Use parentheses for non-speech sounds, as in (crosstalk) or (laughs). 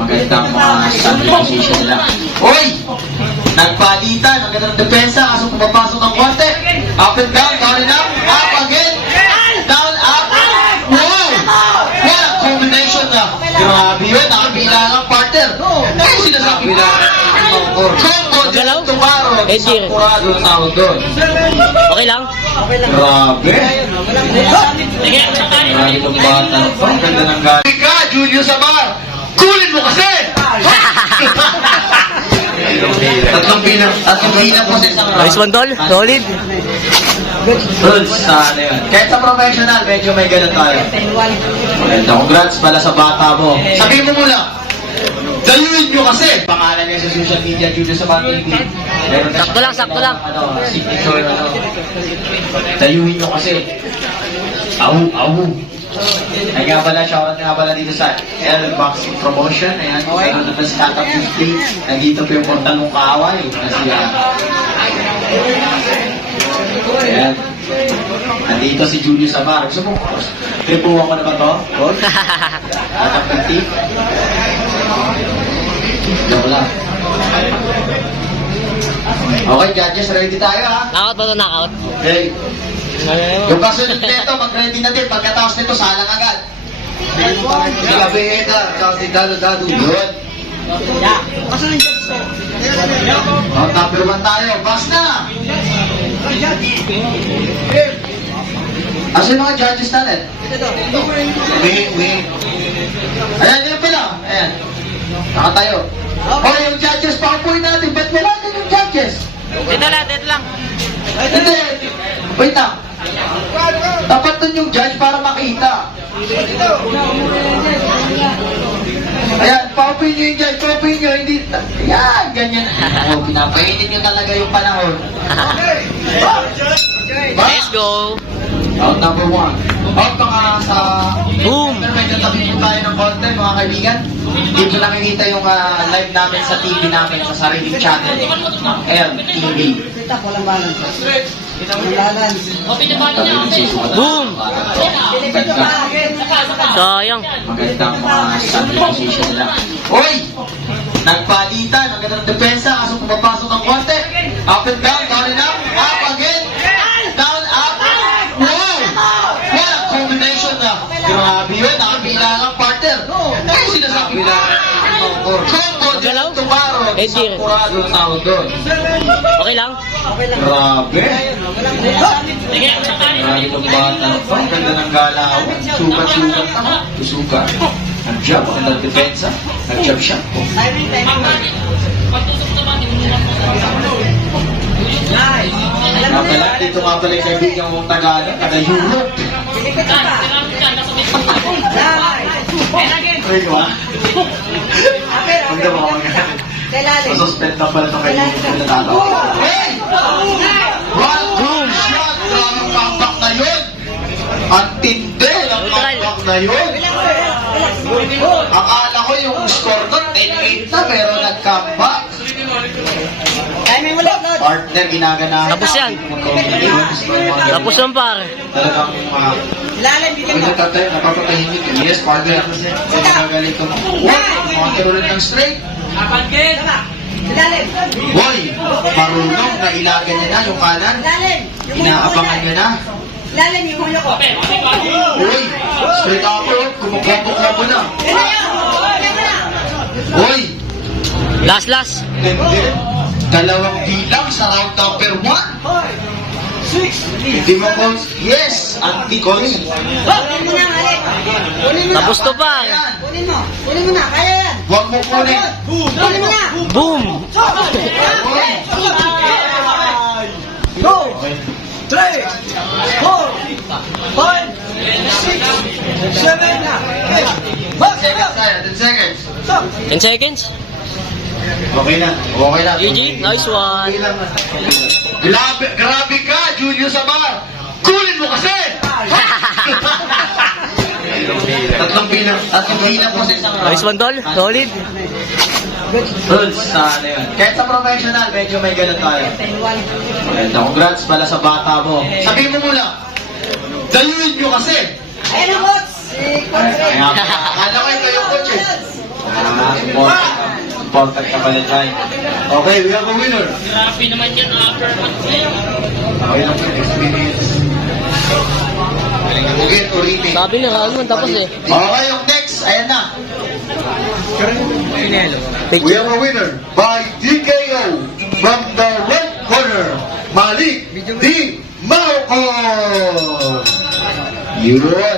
magandang mga standing position nila. Uy! Nagpalitan, magandang depensa, kaso pumapasok ng konti. Up and down, down and up, up again, down, up, wow! What a combination na. Grabe yun, nakabila ng partner. Kaya sinasabi ko, combo de Galaw? Tumaro, Eh, dear. kurado ang tawag doon. Okay lang? Grabe. Grabe itong bata. Ang ganda ng galing. Ka, Julio Samar! Kulin mo kasi! tatlong bilang, tatlong bilang po sa isang round. Nice one, Tol. Solid. Rules sa ano yun. Kahit sa professional, medyo may ganun tayo. Maganda. Congrats pala sa bata mo. Sabihin mo muna, dayuin nyo kasi. Pangalan niya sa social media, Julio Samar TV. Meron na Sakto lang, sakto lang. Ano, signature, ano. Dayuin nyo kasi. Au, au. Ay nga pala, shoutout nga pala dito sa L Boxing Promotion. Ayan, kung ano naman sa Tata 50. Nandito po yung portalong kaaway. Na siya. Ayan. Nandito si Julio Samar. Gusto mo? Tripuan ko na ba to? Coach? (laughs) Tata 50? Joke lang. Okay, judges, ready tayo ha? Knockout ba ito? Knockout? Okay. Yung kasunod nito, mag-ready na din. Pagkatapos nito, salang agad. Si Kabeheta, tsaka si Dado Dado. Good. Oh, number one tayo. Box na! Asa yung mga judges natin? Wait, wait. Ayan, yun pala. Ayan. Nakatayo. Okay, yung judges, paupuin natin. Ba't wala din yung judges? Dito lang, dito lang. Hindi. Wait lang. Dapat dun yung judge para makita. Ayan, paupuin nyo yung judge. Paupuin nyo, hindi... Ayan, ganyan. (laughs) Oh, pinapainit nyo talaga yung panahon. Ba? (laughs) Let's go. Out number one. Out mga sa... Boom. Pero medyo tabi po tayo ng konti, mga kaibigan. Dito nakikita yung ah, live namin sa TV namin, sa sariling channel ng RTV. Walang balance. Walang balance. Ng. Boom. Sayang. Magandang mga standing position nila. Uy! Nagpalitan, magandang depensa, kaso pumapasok ng konti. Up and down, down and up, up again, down, up, wow! What a combination na. Grabe yun, nakabila ng partner. Kaya sinasabi ko, combo de Galaw? Eh, kurado ang tawag doon. Okay lang? Grabe. Grabe itong bata. Ang ganda ng galaw. Sukat-sukat ako. Susuka. Nag-jump. Ang nag-depensa. Nag-jump siya. Nga pala, dito nga pala yung kaibigan mong Tagalog. Taga Europe. Ay, ko ah. Huwag na mo mga Kailalim. Masuspend na pala itong kaibigan na tatawa. Hey! One boom shot! Ang comeback na yun! Ang tindi ng comeback na yun! Akala ko yung score doon, 10-8 na, pero nag-comeback. Partner, ginaganahan Tapos yan. Tapos lang par. Talagang uh, Pag mo. natatay, napapatahimik. Yes, partner. Nagalit ko. What? Control ng straight. Lalim. Boy, marunong na ilagan niya na yung kanan. Lalim. Inaabangan niya na. Lalim, yung ulo ko. Uy, straight up yun. Kumukobo-kobo na. Uy, Last, last. hindi. Dalawang bilang sa round number one. Hindi mo ko, yes, anti-Connie. Kunin mo na, mali. Kunin mo na. Tapos to. Ayan. Kunin mo. Kunin mo na. Kaya. Huwag mo kunin. Na. Boom. Go. Three. Four. Five. Six. Seven. Eight. Seconds tayo, 10 seconds. 10 seconds. Okay na, okay na. GG, nice one. Grabe, grabe ka, Julio Samar. Kulin mo kasi! (laughs) tatlong bilang, tatlong bilang po sa isang round. Nice one, Tol. Solid. Rules sa ano yun. Kahit sa professional, medyo may ganun tayo. Maganda. Congrats pala sa bata mo. Sabihin mo muna, dayuin nyo kasi. Ayan ang coach. Si Coach Ray. Akala ko ito yung coach eh. Ah, important. Ka pala dyan. Okay, we have a winner. Grabe naman yan, upper Okay lang, Ulitin. Sabi na ano, tapos eh. Okay, yung next, ayan na. We have a winner by DKO from the red corner, Malik D. Marcos. Yun.